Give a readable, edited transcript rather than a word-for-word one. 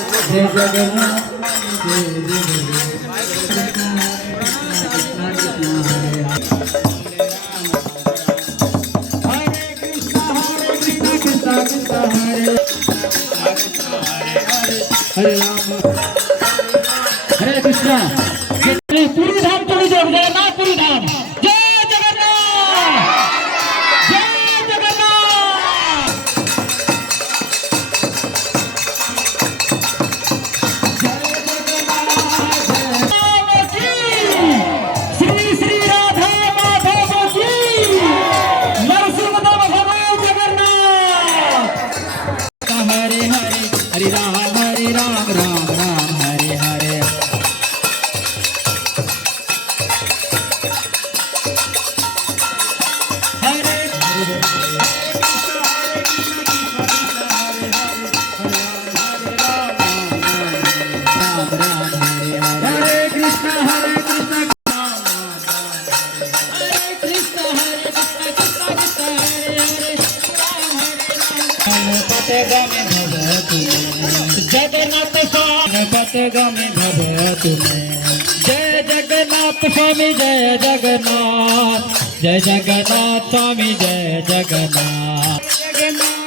जय जगन्नाथ जय हरे राम हरे कृष्णा पूरी धाम चली जाओ जगन्नाथ पूरी धाम जय जगन्नाथ जय जगन्नाथ श्री श्री राधा माधव की नरसिंह जगन्नाथ हरे हरे हरे राम राम राम हरे हरे हरे हरे कृष्ण हरे कृष्ण हरे कृष्ण हरे पतगामी भवतु जगन्नाथ स्वामी पतगामी भवतु जय जगन्नाथ स्वामी जय जगन्नाथ स्वामी जय जगन्नाथ